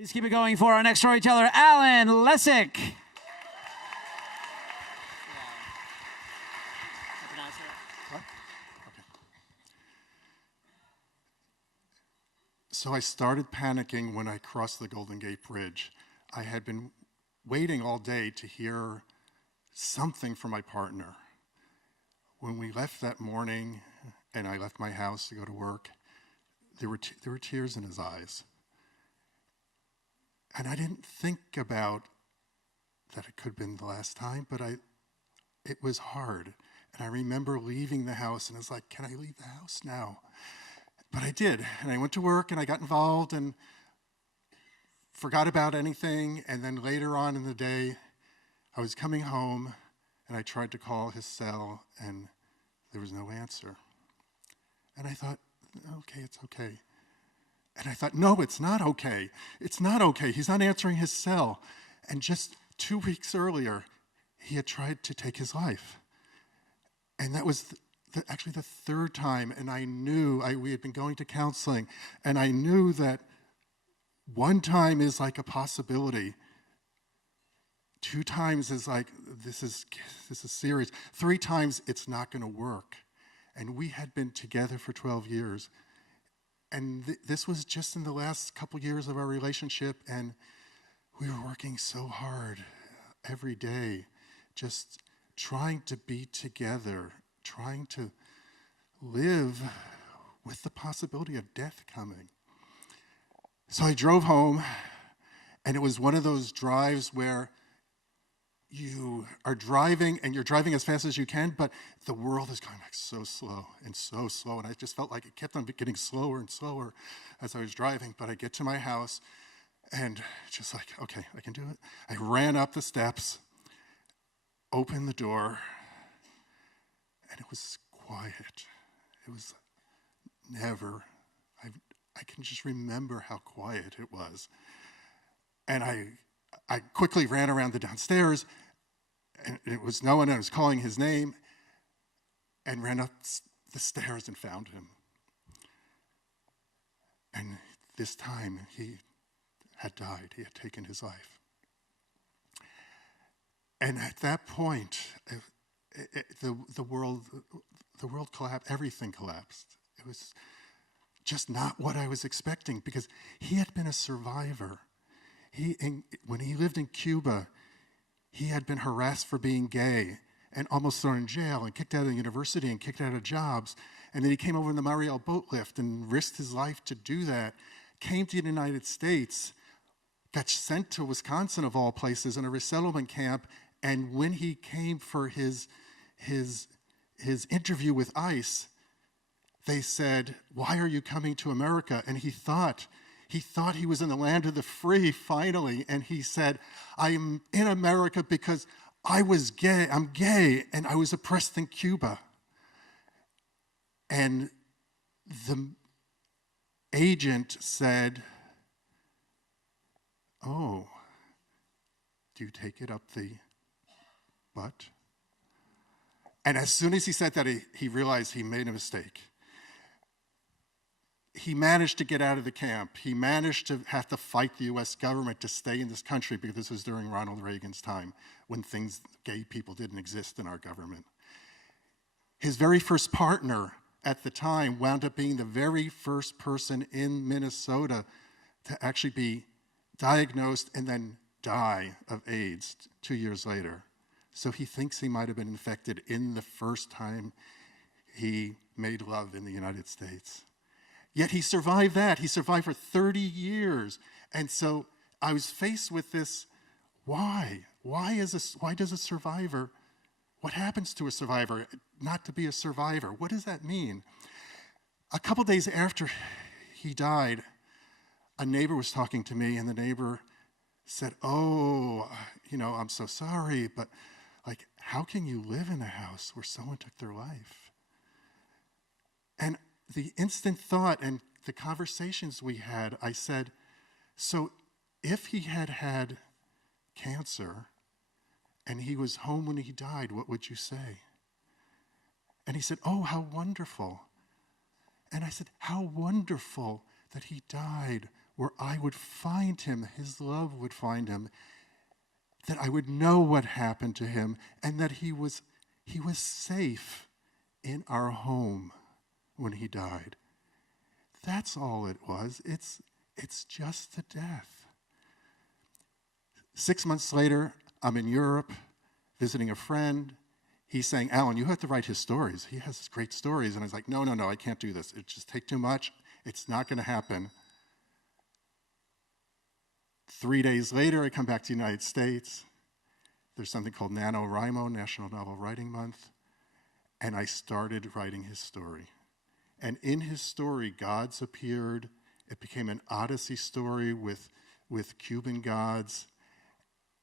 Please keep it going for our next storyteller, Alan Lessik. So I started panicking when I crossed the Golden Gate Bridge. I had been waiting all day to hear something from my partner. When we left that morning and I left my house to go to work, there were tears in his eyes. And I didn't think about that it could have been the last time, but it was hard. And I remember leaving the house and I was like, can I leave the house now? But I did, and I went to work and I got involved and forgot about anything. And then later on in the day, I was coming home and I tried to call his cell and there was no answer. And I thought, okay, it's okay. And I thought, no, it's not okay. It's not okay. He's not answering his cell. And just 2 weeks earlier, he had tried to take his life. And that was actually the third time. And I knew, we had been going to counseling, and I knew that one time is like a possibility. 2 times is like, this is serious. 3 times, it's not going to work. And we had been together for 12 years. And this was just in the last couple years of our relationship, and we were working so hard every day, just trying to be together, trying to live with the possibility of death coming. So I drove home, and it was one of those drives where you are driving, and you're driving as fast as you can, but the world is going like so slow, and I just felt like it kept on getting slower and slower as I was driving. But I get to my house, and just like, okay, I can do it. I ran up the steps, opened the door, and it was quiet. It was never, I can just remember how quiet it was. And I quickly ran around the downstairs, and it was no one. I was calling his name, and ran up the stairs and found him. And this time, he had died. He had taken his life. And at that point, the world collapsed. Everything collapsed. It was just not what I was expecting, because he had been a survivor. When he lived in Cuba, he had been harassed for being gay and almost thrown in jail and kicked out of the university and kicked out of jobs. And then he came over in the Mariel boat lift and risked his life to do that, came to the United States, got sent to Wisconsin, of all places, in a resettlement camp. And when he came for his interview with ICE, they said, "Why are you coming to America?" And he thought he was in the land of the free, finally. And he said, "I'm in America because I was gay. I'm gay, and I was oppressed in Cuba." And the agent said, "Oh, do you take it up the butt?" And as soon as he said that, he realized he made a mistake. He managed to get out of the camp. He managed to have to fight the U.S. government to stay in this country, because this was during Ronald Reagan's time, when gay people didn't exist in our government. His very first partner at the time wound up being the very first person in Minnesota to actually be diagnosed and then die of AIDS 2 years later. So he thinks he might have been infected in the first time he made love in the United States. Yet he survived that. He survived for 30 years. And so I was faced with this, why? Why does a survivor, what happens to a survivor not to be a survivor? What does that mean? A couple days after he died, a neighbor was talking to me, and the neighbor said, "Oh, I'm so sorry, but like, how can you live in a house where someone took their life?" And the instant thought and the conversations we had, I said, so if he had had cancer and he was home when he died, what would you say? And he said, "Oh, how wonderful." And I said, "How wonderful that he died where I would find him, his love would find him, that I would know what happened to him, and that he was safe in our home when he died. That's all it was. It's just the death. 6 months later, I'm in Europe visiting a friend. He's saying, Alan, you have to write his stories. He has great stories. And I was like, no, I can't do this. It just take too much. It's not going to happen. 3 days later, I come back to the United States. There's something called NaNoWriMo, National Novel Writing Month. And I started writing his story. And in his story, gods appeared. It became an Odyssey story with Cuban gods.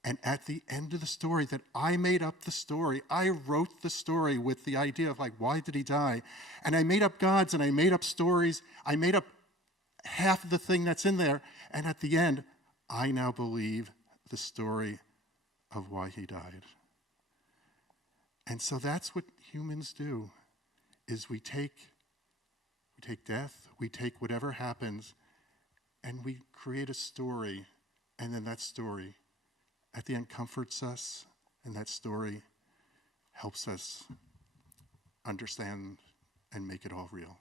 And at the end of the story, that I made up the story. I wrote the story with the idea of, like, why did he die? And I made up gods and I made up stories. I made up half of the thing that's in there. And at the end, I now believe the story of why he died. And so that's what humans do, is we take death, we take whatever happens, and we create a story, and then that story at the end comforts us, and that story helps us understand and make it all real.